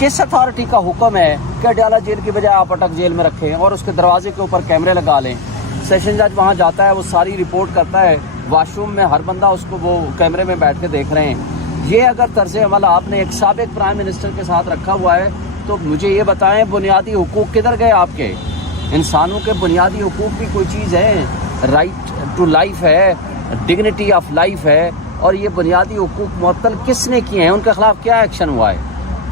किस अथॉरिटी का हुक्म है कि अडयाला जेल की बजाय आप अटक जेल में रखें और उसके दरवाजे के ऊपर कैमरे लगा लें? सेशन जज वहाँ जाता है, वो सारी रिपोर्ट करता है, वाशरूम में हर बंदा उसको वो कैमरे में बैठ के देख रहे हैं। ये अगर तर्ज अमल आपने एक साबिक प्राइम मिनिस्टर के साथ रखा हुआ है तो मुझे ये बताएं बुनियादी हुकूक किधर गए आपके? इंसानों के बुनियादी हुकूक भी कोई चीज़ है, राइट टू लाइफ है, डिग्निटी ऑफ लाइफ है, और ये बुनियादी हुकूक मुअत्तल किसने किए हैं? उनके खिलाफ क्या एक्शन हुआ है?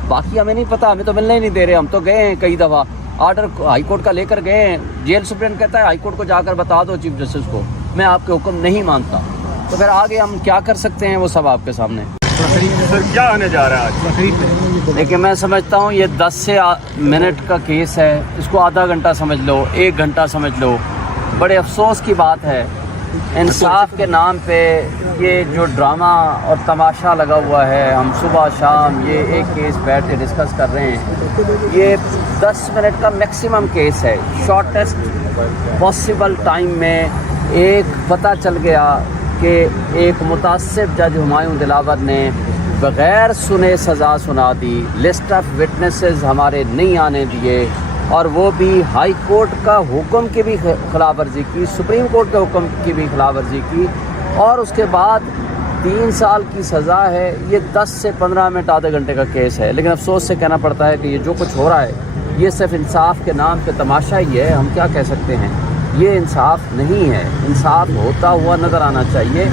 बाकी हमें नहीं पता, हमें तो मिलने ही नहीं दे रहे। हम तो गए हैं कई दफ़ा, आर्डर हाई कोर्ट का लेकर गए हैं, जेल सुप्रीम कहता है हाई कोर्ट को जाकर बता दो चीफ जस्टिस को मैं आपके हुक्म नहीं मानता। तो फिर आगे हम क्या कर सकते हैं वो सब आपके सामने। सर क्या होने जा रहा है आज? देखिए मैं समझता हूँ ये 10 से मिनट का केस है, इसको आधा घंटा समझ लो, 1 घंटा समझ लो। बड़े अफसोस की बात है इंसाफ के नाम पे ये जो ड्रामा और तमाशा लगा हुआ है, हम सुबह शाम ये एक केस बैठ के डिस्कस कर रहे हैं। ये 10 मिनट का मैक्सिमम केस है, शॉर्टेस्ट पॉसिबल टाइम में एक पता चल गया कि एक मुतासिब जज हुमायूं दिलावर ने बग़ैर सुने सज़ा सुना दी, लिस्ट ऑफ विटनेसेस हमारे नहीं आने दिए, और वो भी हाई कोर्ट का हुक्म की भी खिलाफ वर्जी की, सुप्रीम कोर्ट के हुक्म की भी खिलाफ वर्जी की, और उसके बाद 3 साल की सज़ा है। ये 10 से 15 मिनट आधे घंटे का केस है, लेकिन अफसोस से कहना पड़ता है कि ये जो कुछ हो रहा है ये सिर्फ इंसाफ के नाम पे तमाशा ही है। हम क्या कह सकते हैं, ये इंसाफ नहीं है, इंसाफ होता हुआ नज़र आना चाहिए।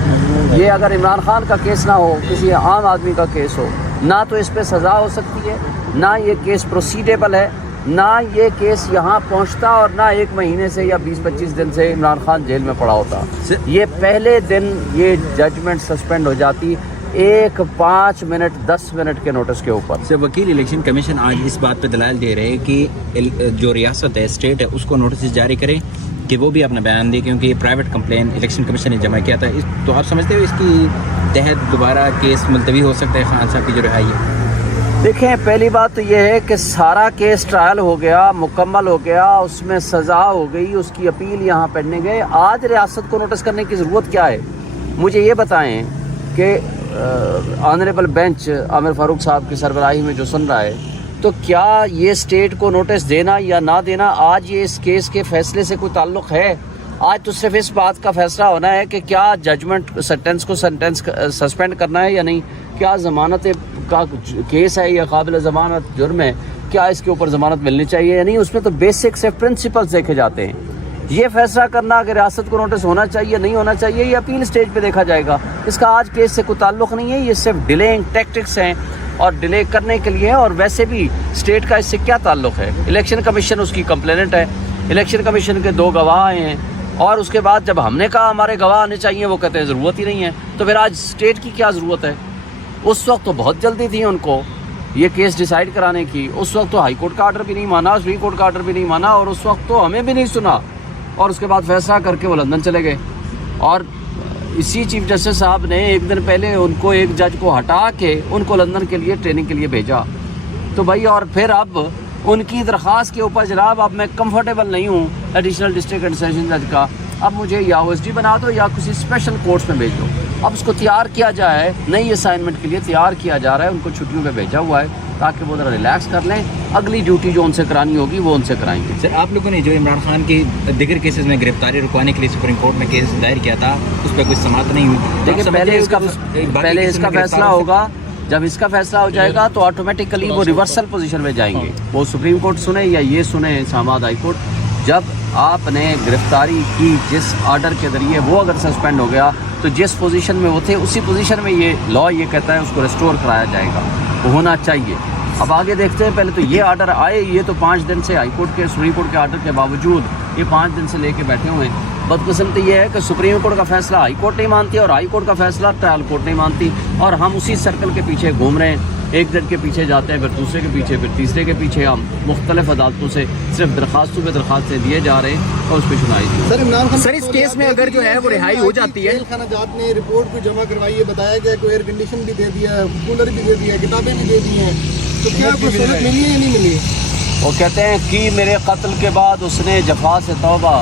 ये अगर इमरान खान का केस ना हो, किसी आम आदमी का केस हो, ना तो इस पर सज़ा हो सकती है, ना ये केस प्रोसीडेबल है, ना ये केस यहाँ पहुँचता, और ना 1 महीने से या 20-25 दिन से इमरान खान जेल में पड़ा होता। ये पहले दिन ये जजमेंट सस्पेंड हो जाती 5 मिनट 10 मिनट के नोटिस के ऊपर से। वकील इलेक्शन कमीशन आज इस बात पे दलाल दे रहे हैं कि जो रियासत है, स्टेट है, उसको नोटिस जारी करे कि वो भी अपना बयान दे, क्योंकि प्राइवेट कंप्लेन इलेक्शन कमीशन ने जमा किया था। तो आप समझते हो इसकी तहत दोबारा केस मुलतवी हो सकता है खान साहब की जो रिहाई है? देखें, पहली बात तो ये है कि सारा केस ट्रायल हो गया, मुकम्मल हो गया, उसमें सज़ा हो गई, उसकी अपील यहाँ पढ़ने गए। आज रियासत को नोटिस करने की ज़रूरत क्या है? मुझे ये बताएं कि ऑनरेबल बेंच आमिर फारूक साहब की सरबराही में जो सुन रहा है, तो क्या ये स्टेट को नोटिस देना या ना देना आज ये इस केस के फैसले से कोई ताल्लुक़ है? आज तो सिर्फ इस बात का फैसला होना है कि क्या जजमेंट सेंटेंस सस्पेंड करना है या नहीं, क्या ज़मानत का केस है या काबिल ज़मानत जुर्म है, क्या इसके ऊपर ज़मानत मिलनी चाहिए या नहीं। उसमें तो बेसिक से प्रिंसिपल्स देखे जाते हैं। ये फैसला करना कि रियासत को नोटिस होना चाहिए नहीं होना चाहिए, ये अपील स्टेज पे देखा जाएगा। इसका आज केस से कोई ताल्लुक़ नहीं है, ये सिर्फ डिलेइंग टैक्टिक्स हैं और डिले करने के लिए। और वैसे भी स्टेट का इससे क्या ताल्लुक़ है? इलेक्शन कमीशन उसकी कंप्लेनेंट है, इलेक्शन कमीशन के 2 गवाह आए हैं, और उसके बाद जब हमने कहा हमारे गवाह आने चाहिए, वो कहते हैं ज़रूरत ही नहीं है। तो फिर आज स्टेट की क्या ज़रूरत है? उस वक्त तो बहुत जल्दी थी उनको ये केस डिसाइड कराने की। उस वक्त तो हाई कोर्ट का आर्डर भी नहीं माना, सुप्रीम कोर्ट का आर्डर भी नहीं माना, और उस वक्त तो हमें भी नहीं सुना, और उसके बाद फैसला करके वो लंदन चले गए। और इसी चीफ जस्टिस साहब ने 1 दिन पहले उनको एक जज को हटा के उनको लंदन के लिए ट्रेनिंग के लिए भेजा। तो भाई, और फिर अब उनकी दरख्वास्त के ऊपर जनाब अब मैं कंफर्टेबल नहीं हूँ एडिशनल डिस्ट्रिक्ट एंड सेशन जज का, अब मुझे या OSD बना दो या किसी स्पेशल कोर्ट्स में भेज दो। अब उसको तैयार किया जाए, नई असाइनमेंट के लिए तैयार किया जा रहा है, उनको छुट्टियों पे भेजा हुआ है ताकि वो ज़रा रिलैक्स कर लें, अगली ड्यूटी जो उनसे करानी होगी वो उनसे कराएंगे। सर, आप लोगों ने जो इमरान खान की दीगर केसेस में गिरफ्तारी रुकवाने के लिए सुप्रीम कोर्ट में केस दायर किया था, उस पर कोई समाअत नहीं हुई। देखिए, पहले इसका फैसला होगा, जब इसका फैसला हो जाएगा तो ऑटोमेटिकली वो रिवर्सल पोजीशन में जाएंगे। वो सुप्रीम कोर्ट सुने या ये सुने इस्लामाबाद हाई कोर्ट, जब आपने गिरफ्तारी की जिस आर्डर के ज़रिए, वो अगर सस्पेंड हो गया तो जिस पोजीशन में वो थे उसी पोजीशन में ये लॉ ये कहता है उसको रिस्टोर कराया जाएगा, वो होना चाहिए। अब आगे देखते हैं, पहले तो ये आर्डर आए, ये तो 5 दिन से हाई कोर्ट के सुप्रीम कोर्ट के आर्डर के बावजूद ये 5 दिन से लेके बैठे हुए हैं। बदकिस्मती ये है कि सुप्रीम कोर्ट का फैसला हाई कोर्ट नहीं मानती और हाई कोर्ट का फैसला ट्रायल कोर्ट नहीं मानती, और हम उसी सर्कल के पीछे घूम रहे हैं। एक जज के पीछे जाते हैं, फिर दूसरे के पीछे, फिर तीसरे के पीछे। हम मुख्तलिफ अदालतों से सिर्फ दरखास्तों पे दरखास्तें दिए जा रहे हैं और उस पर सुनाई दी। सर, इमरान खान सर, इस केस में अगर जो है वो रिहाई हो जाती है, खाना जात ने रिपोर्ट को जमा करवाई है, बताया गया कि एयर कंडीशन भी दे दिया, कूलर भी दे दिया, किताबें भी दे दी हैं, तो क्या कोई सहूलत मिली है या नहीं मिली? वो कहते हैं कि मेरे कत्ल के बाद उसने जफा से तौबा,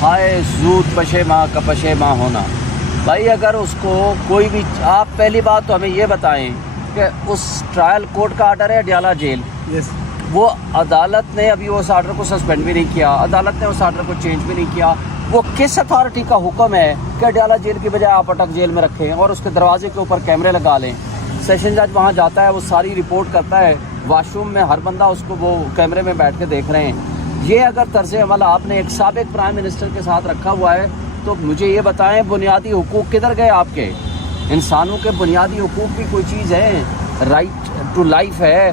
हाय ज़ूद पशेमा का पशेमा होना। भाई, अगर उसको कोई भी, आप पहली बात तो हमें ये बताएं کہ اس ٹرائل کورٹ کا آرڈر ہے ڈیالہ جیل, यस وہ عدالت نے ابھی اس آرڈر کو سسپینڈ بھی نہیں کیا, عدالت نے اس آرڈر کو چینج بھی نہیں کیا. وہ کس اتھارٹی کا حکم ہے کہ ڈیالہ جیل کی بجائے آپ اٹک جیل میں رکھیں اور اس کے دروازے کے اوپر کیمرے لگا لیں؟ سیشن جج وہاں جاتا ہے, وہ ساری رپورٹ کرتا ہے, واش روم میں ہر بندہ اس کو وہ کیمرے میں بیٹھ کے دیکھ رہے ہیں. یہ اگر طرز عمل آپ نے ایک سابق پرائم منسٹر کے ساتھ رکھا ہوا ہے تو مجھے یہ بتائیں بنیادی حقوق کدھر گئے آپ کے؟ انسانوں کے بنیادی حقوق بھی کوئی چیز ہے, رائٹ ٹو لائف ہے,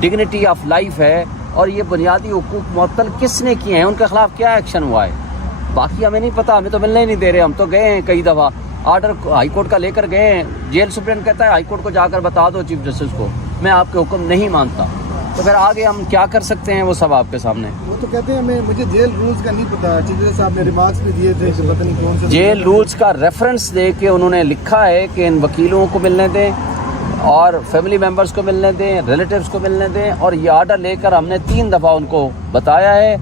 ڈگنیٹی آف لائف ہے, اور یہ بنیادی حقوق معطل کس نے کیے ہیں؟ ان کے خلاف کیا ایکشن ہوا ہے؟ باقی ہمیں نہیں پتہ, ہمیں تو ملنے ہی نہیں دے رہے. ہم تو گئے ہیں کئی دفعہ, آرڈر ہائی کورٹ کا لے کر گئے ہیں, جیل سپرنٹ کہتا ہے ہائی کورٹ کو جا کر بتا دو چیف جسٹس کو میں آپ کے حکم نہیں مانتا. تو پھر آگے ہم کیا کر سکتے ہیں وہ سب آپ کے سامنے. وہ تو کہتے ہیں مجھے جیل رولز کا نہیں پتا, چیف جسٹس صاحب نے ریمارکس بھی دیے تھے کہ پتہ نہیں کون سے جیل رولز کا ریفرنس دے کے انہوں نے لکھا ہے کہ ان وکیلوں کو ملنے دیں اور فیملی ممبرز کو ملنے دیں, ریلیٹیوز کو ملنے دیں, اور یہ آرڈر لے کر ہم نے 3 دفعہ ان کو بتایا ہے,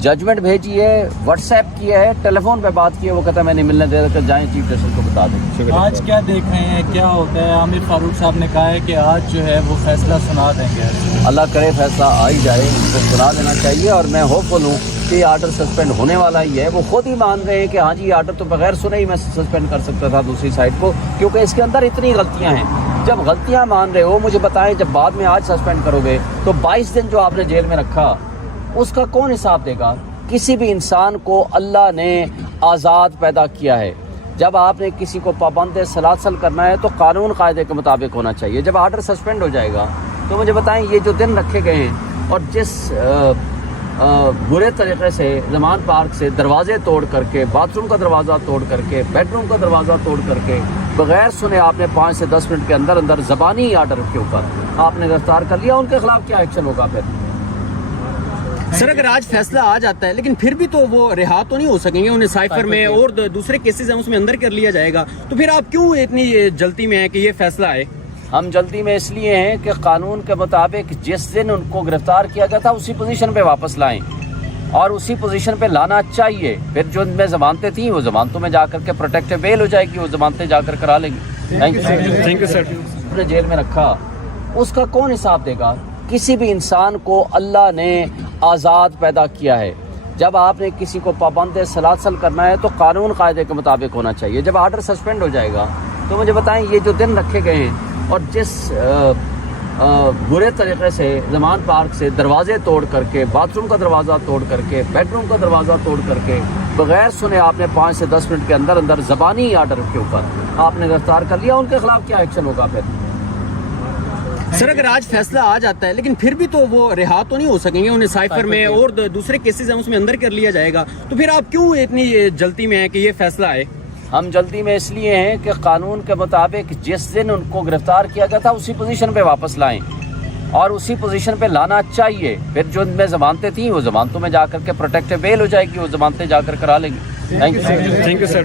ججمنٹ بھیجی ہے, واٹس ایپ کیا ہے, ٹیلی فون پہ بات کی ہے, وہ کہتا ہے میں نہیں ملنے دے رہا, کہ جائیں چیف جسٹس کو بتا دیں. آج کیا دیکھ رہے ہیں, کیا ہوتا ہے؟ عامر فاروق صاحب نے کہا ہے کہ آج جو ہے وہ فیصلہ سنا دیں گے. اللہ کرے فیصلہ آ ہی جائے, ان کو سنا دینا چاہیے, اور میں ہوپ فل ہوں کہ یہ آرڈر سسپینڈ ہونے والا ہی ہے. وہ خود ہی مان رہے ہیں کہ ہاں جی یہ آرڈر تو بغیر سنے ہی میں سسپینڈ کر سکتا تھا دوسری سائڈ کو, کیونکہ اس کے اندر اتنی غلطیاں ہیں. جب غلطیاں مان رہے ہو مجھے بتائیں, جب بعد میں آج سسپینڈ کرو گے تو 22 دن جو آپ نے جیل میں رکھا اس کا کون حساب دے گا؟ کسی بھی انسان کو اللہ نے آزاد پیدا کیا ہے. جب آپ نے کسی کو پابند سلاسل کرنا ہے تو قانون قاعدے کے مطابق ہونا چاہیے. جب آرڈر سسپینڈ ہو جائے گا تو مجھے بتائیں یہ جو دن رکھے گئے ہیں اور جس برے طریقے سے زمان پارک سے دروازے توڑ کر کے, باتھ روم کا دروازہ توڑ کر کے, بیڈ روم کا دروازہ توڑ کر کے, بغیر سنے آپ نے 5 سے 10 منٹ کے اندر اندر زبانی آرڈر کے اوپر آپ نے گرفتار کر لیا, ان کے خلاف کیا ایکشن ہوگا پھر؟ سر اگر آج فیصلہ آ جاتا ہے لیکن پھر بھی تو وہ رہا تو نہیں ہو سکیں گے, انہیں سائفر میں اور دوسرے کیسز ہیں اس میں اندر کر لیا جائے گا, تو پھر آپ کیوں اتنی جلدی میں ہیں کہ یہ فیصلہ آئے؟ ہم جلدی میں اس لیے ہیں کہ قانون کے مطابق جس دن ان کو گرفتار کیا گیا تھا اسی پوزیشن پہ واپس لائیں, اور اسی پوزیشن پہ لانا چاہیے. پھر جو ان میں ضمانتیں تھیں وہ ضمانتوں میں جا کر کے پروٹیکٹیو بیل ہو جائے گی, وہ ضمانتیں جا کر کرا لیں گی. Thank you sir. نے جیل میں رکھا اس کا کون حساب دے گا؟ کسی بھی انسان کو اللہ نے آزاد پیدا کیا ہے. جب آپ نے کسی کو پابند سلاسل کرنا ہے تو قانون قاعدے کے مطابق ہونا چاہیے. جب آرڈر سسپینڈ ہو جائے گا تو مجھے بتائیں یہ جو دن رکھے گئے ہیں اور جس برے طریقے سے زمان پارک سے دروازے توڑ کر کے, باتھ روم کا دروازہ توڑ کر کے, بیڈ روم کا دروازہ توڑ کر کے, بغیر سنے آپ نے 5 سے 10 منٹ کے اندر اندر زبانی آرڈر کے اوپر آپ نے گرفتار کر لیا, ان کے خلاف کیا ایکشن ہوگا پھر؟ سر اگر آج فیصلہ آ جاتا ہے لیکن پھر بھی تو وہ رہا تو نہیں ہو سکیں گے, انہیں سائفر میں اور دوسرے کیسز ہیں اس میں اندر کر لیا جائے گا, تو پھر آپ کیوں اتنی جلدی میں ہیں کہ یہ فیصلہ آئے؟ ہم جلدی میں اس لیے ہیں کہ قانون کے مطابق جس دن ان کو گرفتار کیا گیا تھا اسی پوزیشن پہ واپس لائیں, اور اسی پوزیشن پہ لانا چاہیے. پھر جو ان میں ضمانتیں تھیں وہ ضمانتوں میں جا کر کے پروٹیکٹیو بیل ہو جائے گی, وہ ضمانتیں جا کر کرا لیں گی. Thank you sir.